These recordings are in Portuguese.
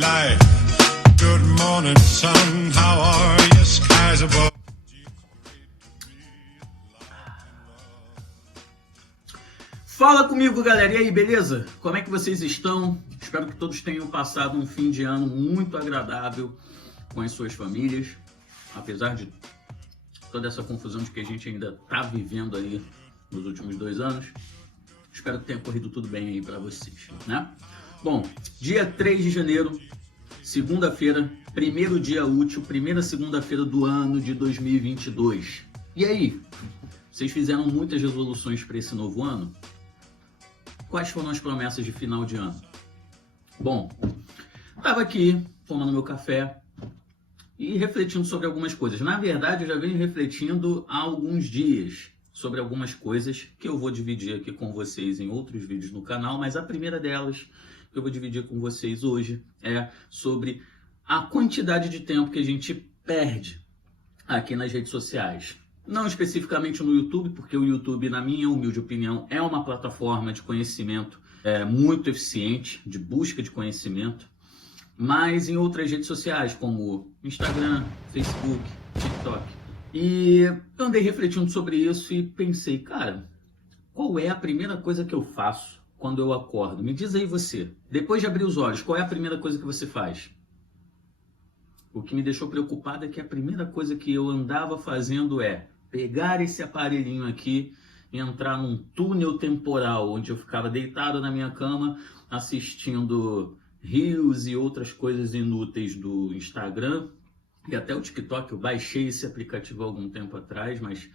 life. Good morning, sun. How are you? Skies above. Fala comigo, galera, e aí, beleza? Como é que vocês estão? Espero que todos tenham passado um fim de ano muito agradável com as suas famílias, apesar de toda essa confusão de que a gente ainda está vivendo aí nos últimos 2 anos. Espero que tenha corrido tudo bem aí para vocês, né? Bom, dia 3 de janeiro, segunda-feira, primeiro dia útil, primeira segunda-feira do ano de 2022. E aí, vocês fizeram muitas resoluções para esse novo ano? Quais foram as promessas de final de ano? Bom, estava aqui tomando meu café e refletindo sobre algumas coisas. Na verdade, eu já venho refletindo há alguns dias sobre algumas coisas que eu vou dividir aqui com vocês em outros vídeos no canal, mas a primeira delas que eu vou dividir com vocês hoje é sobre a quantidade de tempo que a gente perde aqui nas redes sociais. Não especificamente no YouTube, porque o YouTube, na minha humilde opinião, é uma plataforma de conhecimento muito eficiente, de busca de conhecimento, mas em outras redes sociais, como Instagram, Facebook, TikTok. E eu andei refletindo sobre isso e pensei, cara, qual é a primeira coisa que eu faço quando eu acordo? Me diz aí você, depois de abrir os olhos, qual é a primeira coisa que você faz? O que me deixou preocupado é que a primeira coisa que eu andava fazendo é pegar esse aparelhinho aqui e entrar num túnel temporal, onde eu ficava deitado na minha cama assistindo reels e outras coisas inúteis do Instagram e até o TikTok. Eu baixei esse aplicativo há algum tempo atrás, mas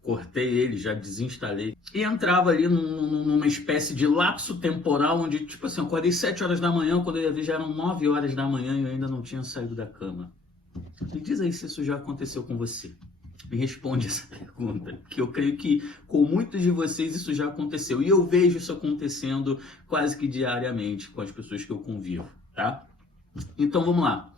cortei ele, já desinstalei. E entrava ali numa espécie de lapso temporal, onde, tipo assim, eu acordei 7 horas da manhã, quando eu ia ver já eram 9 horas da manhã e eu ainda não tinha saído da cama. Me diz aí se isso já aconteceu com você. Me responde essa pergunta, que eu creio que com muitos de vocês isso já aconteceu. E eu vejo isso acontecendo quase que diariamente com as pessoas que eu convivo, tá? Então vamos lá.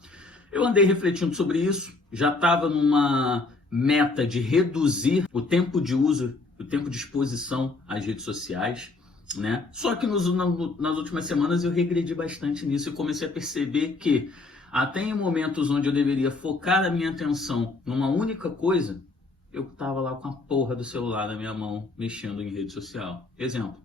Eu andei refletindo sobre isso, já estava numa meta de reduzir o tempo de uso, o tempo de exposição às redes sociais, né? Só que nas últimas semanas eu regredi bastante nisso e comecei a perceber que até em momentos onde eu deveria focar a minha atenção numa única coisa, eu estava lá com a porra do celular na minha mão, mexendo em rede social. Exemplo,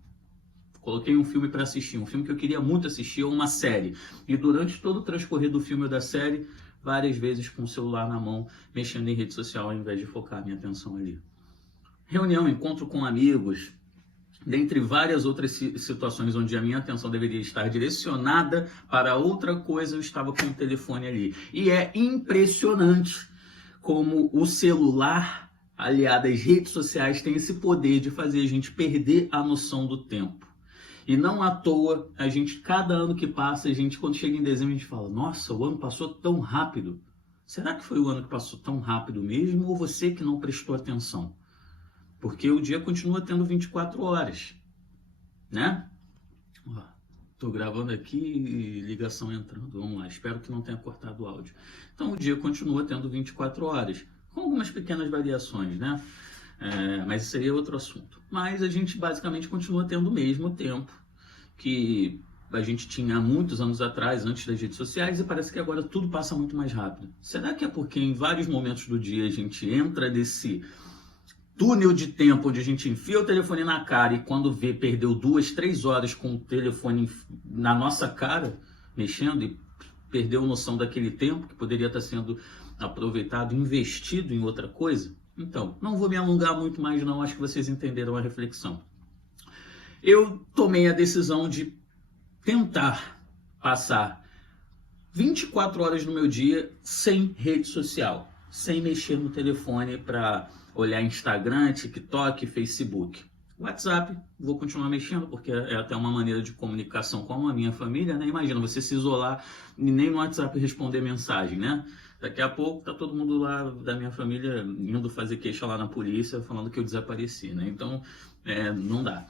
coloquei um filme para assistir, um filme que eu queria muito assistir, ou uma série. E durante todo o transcorrer do filme ou da série, várias vezes com o celular na mão, mexendo em rede social, ao invés de focar a minha atenção ali. Reunião, encontro com amigos, dentre várias outras situações onde a minha atenção deveria estar direcionada para outra coisa, eu estava com o telefone ali. E é impressionante como o celular, aliado às redes sociais, tem esse poder de fazer a gente perder a noção do tempo. E não à toa, a gente, cada ano que passa, a gente, quando chega em dezembro, a gente fala, nossa, o ano passou tão rápido. Será que foi o ano que passou tão rápido mesmo, ou você que não prestou atenção? Porque o dia continua tendo 24 horas, né? Tô gravando aqui, ligação entrando, vamos lá, espero que não tenha cortado o áudio. Então o dia continua tendo 24 horas, com algumas pequenas variações, né? Mas isso aí é outro assunto. Mas a gente basicamente continua tendo o mesmo tempo que a gente tinha há muitos anos atrás, antes das redes sociais, e parece que agora tudo passa muito mais rápido. Será que é porque em vários momentos do dia a gente entra nesse túnel de tempo onde a gente enfia o telefone na cara e quando vê, perdeu 2, 3 horas com o telefone na nossa cara, mexendo, e perdeu noção daquele tempo que poderia estar sendo aproveitado, investido em outra coisa? Então, não vou me alongar muito mais não, acho que vocês entenderam a reflexão. Eu tomei a decisão de tentar passar 24 horas no meu dia sem rede social, sem mexer no telefone para olhar Instagram, TikTok, Facebook. WhatsApp, vou continuar mexendo, porque é até uma maneira de comunicação com a minha família, né? Imagina você se isolar e nem no WhatsApp responder mensagem, né? Daqui a pouco tá todo mundo lá da minha família indo fazer queixa lá na polícia, falando que eu desapareci, né? Então, não dá.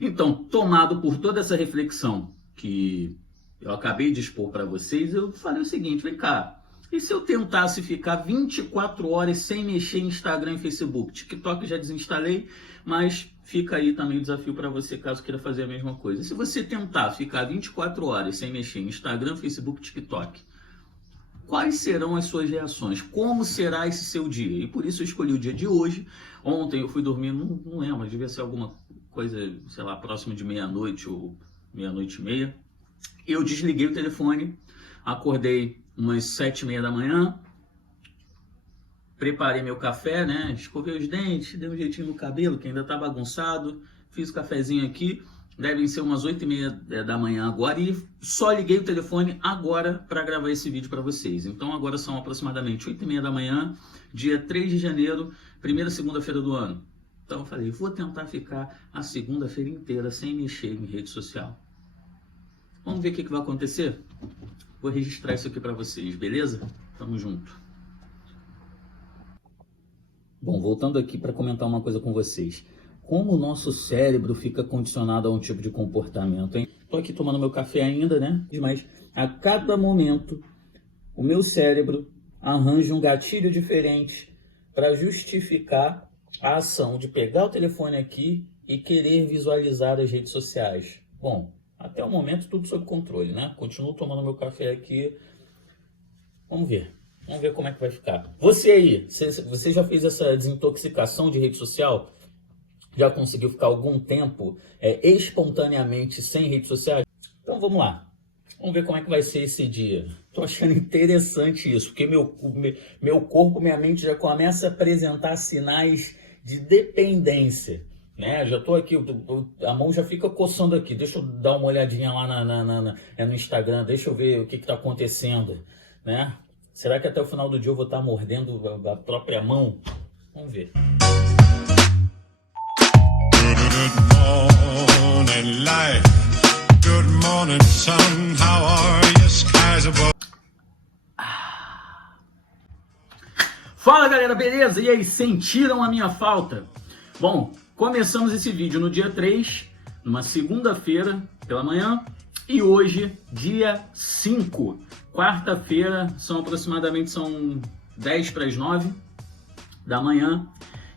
Então, tomado por toda essa reflexão que eu acabei de expor para vocês, eu falei o seguinte, vem cá, E se eu tentasse ficar 24 horas sem mexer em Instagram e Facebook? TikTok já desinstalei, mas fica aí também o desafio para você caso queira fazer a mesma coisa. E se você tentar ficar 24 horas sem mexer em Instagram, Facebook, TikTok, quais serão as suas reações? Como será esse seu dia? E por isso eu escolhi o dia de hoje. Ontem eu fui dormir, não lembro, mas devia ser alguma coisa, sei lá, próximo de meia-noite ou meia-noite e meia. Eu desliguei o telefone, acordei umas 7h30 da manhã, preparei meu café, né? Escovei os dentes, dei um jeitinho no cabelo, que ainda tá bagunçado, fiz o cafezinho aqui, devem ser umas 8h30 da manhã agora, e só liguei o telefone agora para gravar esse vídeo para vocês. Então agora são aproximadamente 8h30 da manhã, dia 3 de janeiro, primeira segunda-feira do ano. Então eu falei, vou tentar ficar a segunda-feira inteira sem mexer em rede social. Vamos ver o que vai acontecer? Vou registrar isso aqui para vocês, beleza? Tamo junto. Bom, voltando aqui para comentar uma coisa com vocês. Como o nosso cérebro fica condicionado a um tipo de comportamento, hein? Tô aqui tomando meu café ainda, né? Mas a cada momento, o meu cérebro arranja um gatilho diferente para justificar a ação de pegar o telefone aqui e querer visualizar as redes sociais. Bom, até o momento tudo sob controle, né? Continuo tomando meu café aqui. Vamos ver como é que vai ficar. Você aí, você já fez essa desintoxicação de rede social? Já conseguiu ficar algum tempo espontaneamente sem redes sociais? Então vamos lá. Vamos ver como é que vai ser esse dia. Tô achando interessante isso, porque meu corpo, minha mente já começa a apresentar sinais de dependência. Né? Já tô aqui, a mão já fica coçando aqui. Deixa eu dar uma olhadinha lá no Instagram, deixa eu ver o que está acontecendo, né? Será que até o final do dia eu vou estar mordendo a própria mão? Vamos ver. Good morning, life. Good morning, sun. How are you? Skies above. Fala galera, beleza? E aí, sentiram a minha falta? Bom, começamos esse vídeo no dia 3, numa segunda-feira pela manhã, e hoje, dia 5, quarta-feira, são 10 para as 9 da manhã,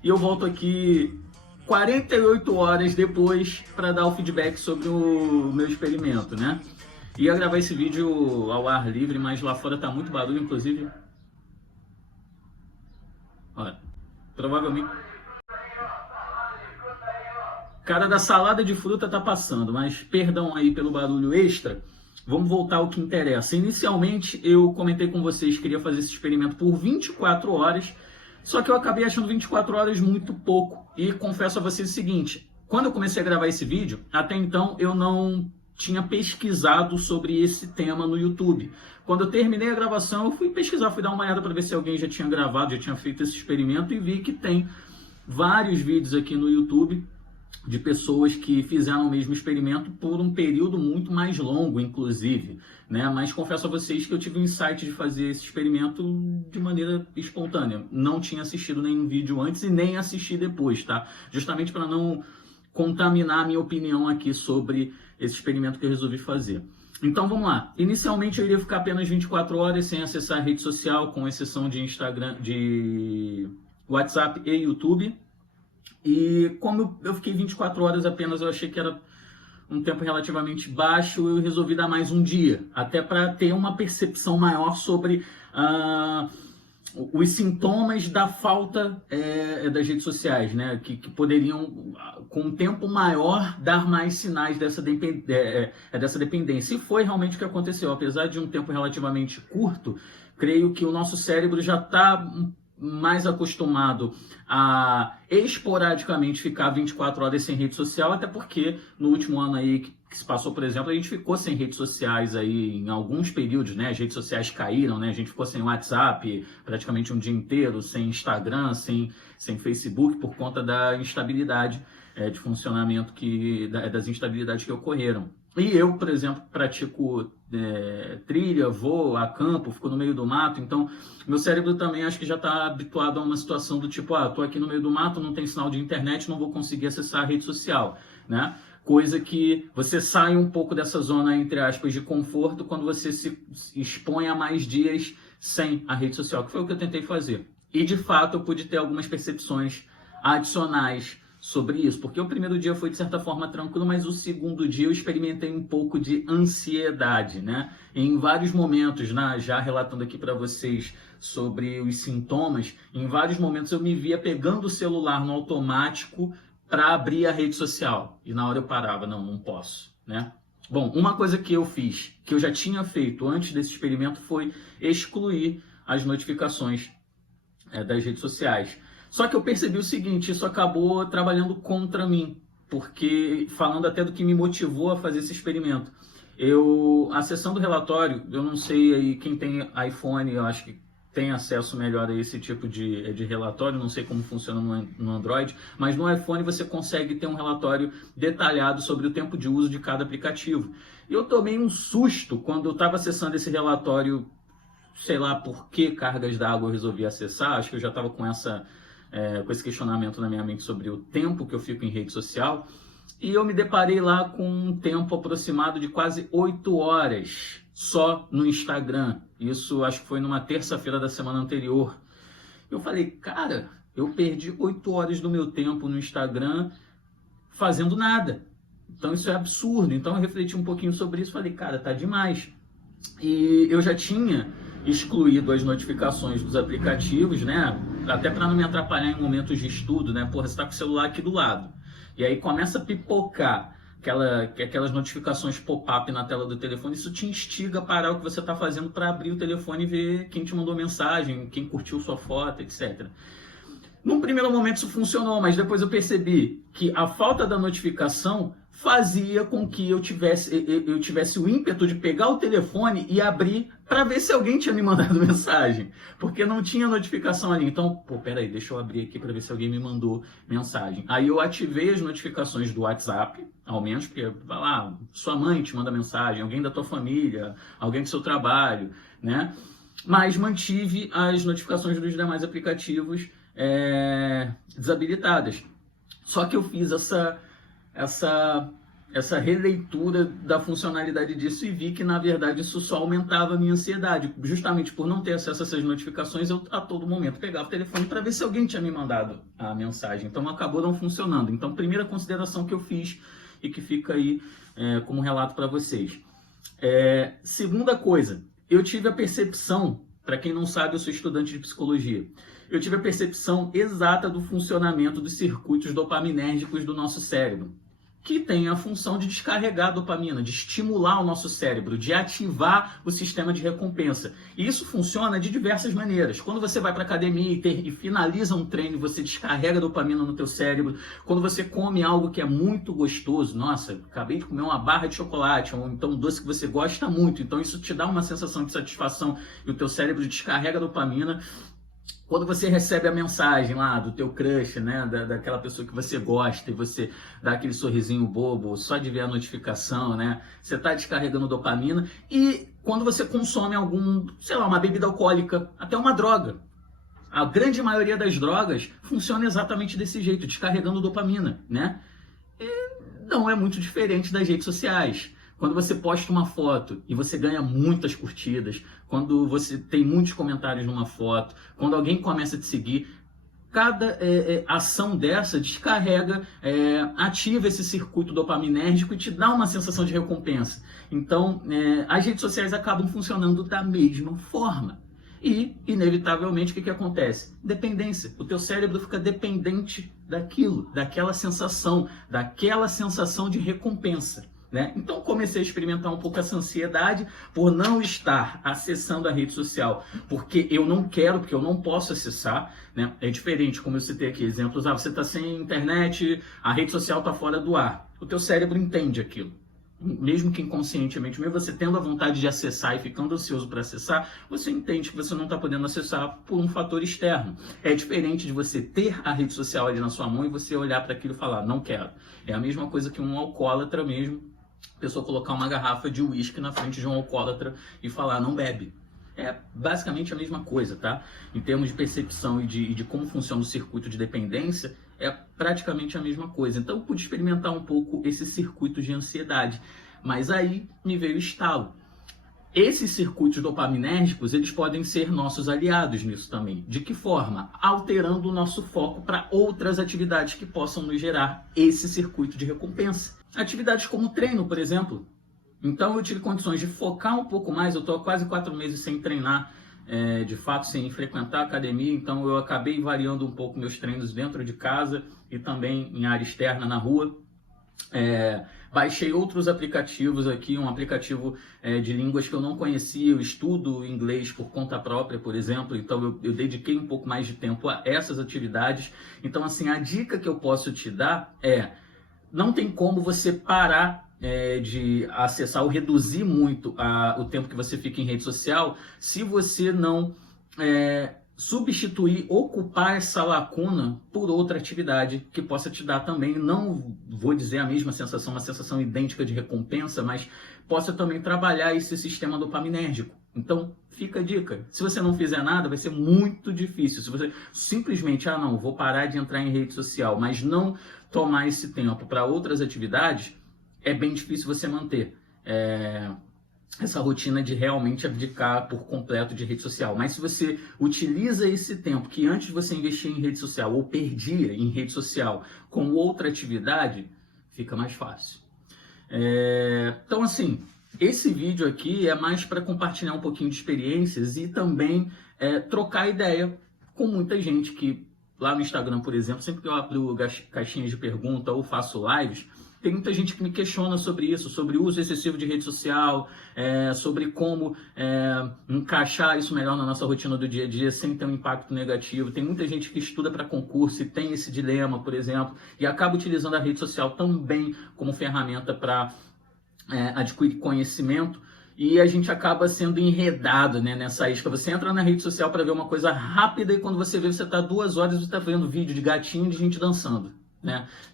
e eu volto aqui 48 horas depois para dar o feedback sobre o meu experimento, né? Ia gravar esse vídeo ao ar livre, mas lá fora tá muito barulho, inclusive. Olha, provavelmente o cara da salada de fruta tá passando, mas perdão aí pelo barulho extra. Vamos voltar ao que interessa. Inicialmente eu comentei com vocês que queria fazer esse experimento por 24 horas, só que eu acabei achando 24 horas muito pouco. E confesso a vocês o seguinte, quando eu comecei a gravar esse vídeo, até então eu não tinha pesquisado sobre esse tema no YouTube. Quando eu terminei a gravação, eu fui pesquisar, fui dar uma olhada para ver se alguém já tinha gravado, já tinha feito esse experimento, e vi que tem vários vídeos aqui no YouTube de pessoas que fizeram o mesmo experimento por um período muito mais longo, inclusive, né? Mas confesso a vocês que eu tive o insight de fazer esse experimento de maneira espontânea. Não tinha assistido nenhum vídeo antes e nem assisti depois, tá? Justamente para não contaminar a minha opinião aqui sobre esse experimento que eu resolvi fazer. Então vamos lá. Inicialmente eu iria ficar apenas 24 horas sem acessar a rede social, com exceção de Instagram, de WhatsApp e YouTube. E como eu fiquei 24 horas apenas, eu achei que era um tempo relativamente baixo, eu resolvi dar mais um dia, até para ter uma percepção maior sobre os sintomas da falta das redes sociais, né? Que poderiam, com um tempo maior, dar mais sinais dessa dependência. E foi realmente o que aconteceu. Apesar de um tempo relativamente curto, creio que o nosso cérebro já está mais acostumado a esporadicamente ficar 24 horas sem rede social, até porque no último ano aí que se passou, por exemplo, a gente ficou sem redes sociais aí em alguns períodos, né? As redes sociais caíram, né? A gente ficou sem WhatsApp praticamente um dia inteiro, sem Instagram, sem Facebook, por conta da instabilidade de funcionamento, das instabilidades que ocorreram. E eu, por exemplo, pratico trilha, vou a campo, fico no meio do mato, então meu cérebro também acho que já está habituado a uma situação do tipo, tô aqui no meio do mato, não tem sinal de internet, não vou conseguir acessar a rede social, né? Coisa que você sai um pouco dessa zona, entre aspas, de conforto quando você se expõe a mais dias sem a rede social, que foi o que eu tentei fazer. E de fato eu pude ter algumas percepções adicionais sobre isso, porque o primeiro dia foi de certa forma tranquilo, mas o segundo dia eu experimentei um pouco de ansiedade, né? Em vários momentos, né? Já relatando aqui para vocês sobre os sintomas, em vários momentos eu me via pegando o celular no automático para abrir a rede social, e na hora eu parava, não posso, né? Bom, uma coisa que eu fiz, que eu já tinha feito antes desse experimento, foi excluir as notificações das redes sociais. Só que eu percebi o seguinte, isso acabou trabalhando contra mim, porque falando até do que me motivou a fazer esse experimento. Eu, acessando o relatório, eu não sei aí quem tem iPhone, eu acho que tem acesso melhor a esse tipo de relatório, não sei como funciona no Android, mas no iPhone você consegue ter um relatório detalhado sobre o tempo de uso de cada aplicativo. E eu tomei um susto quando eu estava acessando esse relatório, sei lá por que cargas d'água eu resolvi acessar, acho que eu já estava com esse questionamento na minha mente sobre o tempo que eu fico em rede social, e eu me deparei lá com um tempo aproximado de quase 8 horas só no Instagram. Isso acho que foi numa terça-feira da semana anterior. Eu falei, cara, eu perdi 8 horas do meu tempo no Instagram fazendo nada. Então isso é absurdo. Então eu refleti um pouquinho sobre isso e falei, cara, tá demais. E eu já tinha excluído as notificações dos aplicativos, né? Até para não me atrapalhar em momentos de estudo, né? Porra, você tá com o celular aqui do lado. E aí começa a pipocar aquelas notificações pop-up na tela do telefone, isso te instiga a parar o que você está fazendo para abrir o telefone e ver quem te mandou mensagem, quem curtiu sua foto, etc. Num primeiro momento isso funcionou, mas depois eu percebi que a falta da notificação fazia com que eu tivesse o ímpeto de pegar o telefone e abrir para ver se alguém tinha me mandado mensagem, porque não tinha notificação ali. Então, peraí, deixa eu abrir aqui para ver se alguém me mandou mensagem. Aí eu ativei as notificações do WhatsApp, ao menos, porque vai lá, sua mãe te manda mensagem, alguém da tua família, alguém do seu trabalho, né? Mas mantive as notificações dos demais aplicativos desabilitadas. Só que eu fiz essa releitura da funcionalidade disso e vi que, na verdade, isso só aumentava a minha ansiedade. Justamente por não ter acesso a essas notificações, eu a todo momento pegava o telefone para ver se alguém tinha me mandado a mensagem. Então, acabou não funcionando. Então, primeira consideração que eu fiz e que fica aí como relato para vocês. Segunda coisa, eu tive a percepção, para quem não sabe, eu sou estudante de psicologia, eu tive a percepção exata do funcionamento dos circuitos dopaminérgicos do nosso cérebro, que tem a função de descarregar a dopamina, de estimular o nosso cérebro, de ativar o sistema de recompensa. E isso funciona de diversas maneiras. Quando você vai para a academia e finaliza um treino, você descarrega a dopamina no teu cérebro. Quando você come algo que é muito gostoso, nossa, acabei de comer uma barra de chocolate, ou então um doce que você gosta muito, então isso te dá uma sensação de satisfação e o teu cérebro descarrega a dopamina. Quando você recebe a mensagem lá do teu crush, né, daquela pessoa que você gosta, e você dá aquele sorrisinho bobo só de ver a notificação, né, você está descarregando dopamina. E quando você consome uma bebida alcoólica, até uma droga, a grande maioria das drogas funciona exatamente desse jeito, descarregando dopamina, né? E não é muito diferente das redes sociais. Quando você posta uma foto e você ganha muitas curtidas, quando você tem muitos comentários numa foto, quando alguém começa a te seguir, cada ação dessa descarrega, ativa esse circuito dopaminérgico e te dá uma sensação de recompensa. Então, as redes sociais acabam funcionando da mesma forma. E, inevitavelmente, o que acontece? Dependência. O teu cérebro fica dependente daquilo, daquela sensação de recompensa. Né? Então comecei a experimentar um pouco essa ansiedade por não estar acessando a rede social, porque eu não quero, porque eu não posso acessar, né? É diferente, como eu citei aqui, exemplos, você está sem internet, a rede social está fora do ar, o teu cérebro entende aquilo, mesmo que inconscientemente, mesmo você tendo a vontade de acessar e ficando ansioso para acessar, você entende que você não está podendo acessar por um fator externo. É diferente de você ter a rede social ali na sua mão e você olhar para aquilo e falar, não quero. É a mesma coisa que um alcoólatra mesmo, a pessoa colocar uma garrafa de uísque na frente de um alcoólatra e falar, não bebe. É basicamente a mesma coisa, tá? Em termos de percepção e de como funciona o circuito de dependência, é praticamente a mesma coisa. Então eu pude experimentar um pouco esse circuito de ansiedade. Mas aí me veio o estalo. Esses circuitos dopaminérgicos, eles podem ser nossos aliados nisso também. De que forma? Alterando o nosso foco para outras atividades que possam nos gerar esse circuito de recompensa. Atividades como treino, por exemplo. Então eu tive condições de focar um pouco mais, eu estou há quase 4 meses sem treinar, de fato sem frequentar a academia, então eu acabei variando um pouco meus treinos dentro de casa e também em área externa na rua. Baixei outros aplicativos aqui, um aplicativo de línguas que eu não conhecia, eu estudo inglês por conta própria, por exemplo, então eu dediquei um pouco mais de tempo a essas atividades. Então assim, a dica que eu posso te dar não tem como você parar de acessar ou reduzir muito o tempo que você fica em rede social se você não substituir, ocupar essa lacuna por outra atividade que possa te dar também, não vou dizer a mesma sensação, uma sensação idêntica de recompensa, mas possa também trabalhar esse sistema dopaminérgico. Então, fica a dica. Se você não fizer nada, vai ser muito difícil. Se você simplesmente, não, vou parar de entrar em rede social, mas não tomar esse tempo para outras atividades, é bem difícil você manter essa rotina de realmente abdicar por completo de rede social. Mas se você utiliza esse tempo que antes você investia em rede social ou perdia em rede social com outra atividade, fica mais fácil. Então assim, esse vídeo aqui é mais para compartilhar um pouquinho de experiências e também trocar ideia com muita gente que lá no Instagram, por exemplo, sempre que eu abro caixinhas de pergunta ou faço lives, tem muita gente que me questiona sobre isso, sobre o uso excessivo de rede social, sobre como encaixar isso melhor na nossa rotina do dia a dia sem ter um impacto negativo. Tem muita gente que estuda para concurso e tem esse dilema, por exemplo, e acaba utilizando a rede social também como ferramenta para adquirir conhecimento. E a gente acaba sendo enredado nessa isca. Você entra na rede social para ver uma coisa rápida e quando você vê, você está 2 horas e está vendo vídeo de gatinho de gente dançando.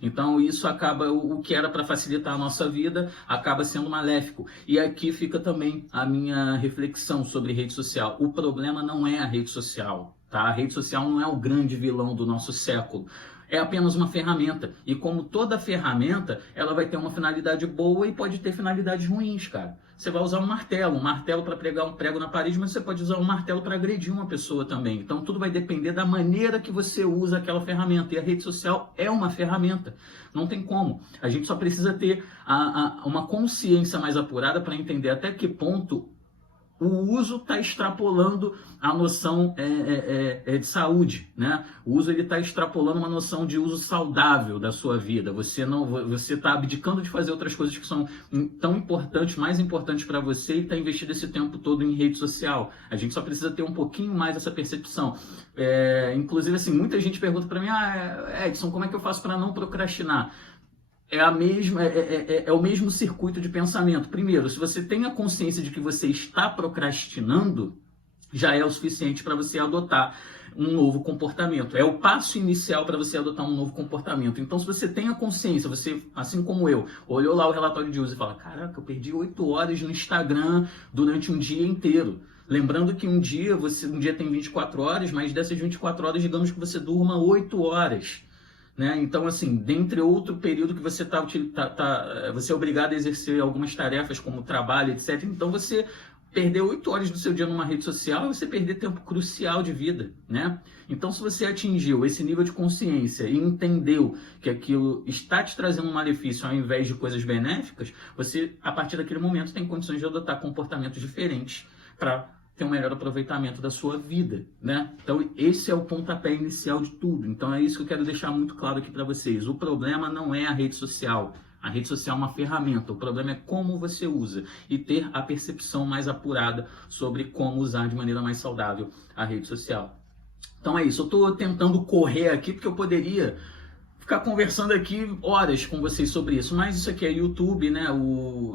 Então isso acaba, o que era para facilitar a nossa vida, acaba sendo maléfico. E aqui fica também a minha reflexão sobre rede social. O problema não é a rede social, tá? A rede social não é o grande vilão do nosso século. É apenas uma ferramenta. E como toda ferramenta, ela vai ter uma finalidade boa e pode ter finalidades ruins, cara. Você vai usar um martelo para pregar um prego na parede, mas você pode usar um martelo para agredir uma pessoa também. Então tudo vai depender da maneira que você usa aquela ferramenta. E a rede social é uma ferramenta. Não tem como. A gente só precisa ter uma consciência mais apurada para entender até que ponto o uso está extrapolando a noção de saúde, O uso está extrapolando uma noção de uso saudável da sua vida. Você está abdicando de fazer outras coisas que são tão importantes, mais importantes para você, e está investindo esse tempo todo em rede social. A gente só precisa ter um pouquinho mais essa percepção. Inclusive, assim, muita gente pergunta para mim, Edson, como é que eu faço para não procrastinar? É o mesmo circuito de pensamento. Primeiro, se você tem a consciência de que você está procrastinando, já é o suficiente para você adotar um novo comportamento. É o passo inicial para você adotar um novo comportamento. Então, se você tem a consciência, você, assim como eu, olhou lá o relatório de uso e fala, caraca, eu perdi 8 horas no Instagram durante um dia inteiro. Lembrando que um dia tem 24 horas, mas dessas 24 horas, digamos que você durma 8 horas. Então, assim, dentre outro período que você você é obrigado a exercer algumas tarefas como trabalho, etc. Então, você perder 8 horas do seu dia numa rede social é você perder tempo crucial de vida, Então, se você atingiu esse nível de consciência e entendeu que aquilo está te trazendo um malefício ao invés de coisas benéficas, você, a partir daquele momento, tem condições de adotar comportamentos diferentes para ter um melhor aproveitamento da sua vida, Então, esse é o pontapé inicial de tudo. Então, é isso que eu quero deixar muito claro aqui para vocês. O problema não é a rede social. A rede social é uma ferramenta. O problema é como você usa e ter a percepção mais apurada sobre como usar de maneira mais saudável a rede social. Então, é isso. Eu estou tentando correr aqui porque eu poderia ficar conversando aqui horas com vocês sobre isso, mas isso aqui é YouTube,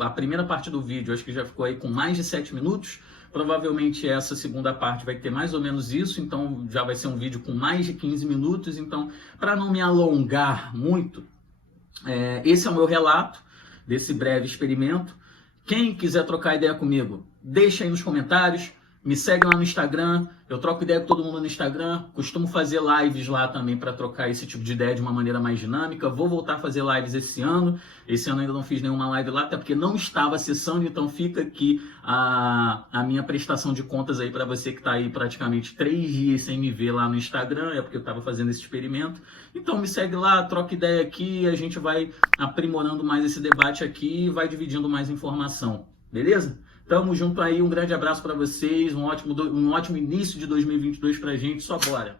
a primeira parte do vídeo acho que já ficou aí com mais de 7 minutos. Provavelmente essa segunda parte vai ter mais ou menos isso, então já vai ser um vídeo com mais de 15 minutos. Então, para não me alongar muito, esse é o meu relato desse breve experimento. Quem quiser trocar ideia comigo, deixa aí nos comentários. Me segue lá no Instagram, eu troco ideia com todo mundo no Instagram, costumo fazer lives lá também para trocar esse tipo de ideia de uma maneira mais dinâmica. Vou voltar a fazer lives esse ano ainda não fiz nenhuma live lá, até porque não estava acessando, então fica aqui a minha prestação de contas aí para você que está aí praticamente 3 dias sem me ver lá no Instagram, é porque eu estava fazendo esse experimento. Então me segue lá, troca ideia aqui, a gente vai aprimorando mais esse debate aqui e vai dividindo mais informação, beleza? Tamo junto aí, um grande abraço para vocês, um ótimo início de 2022 pra gente, só bora!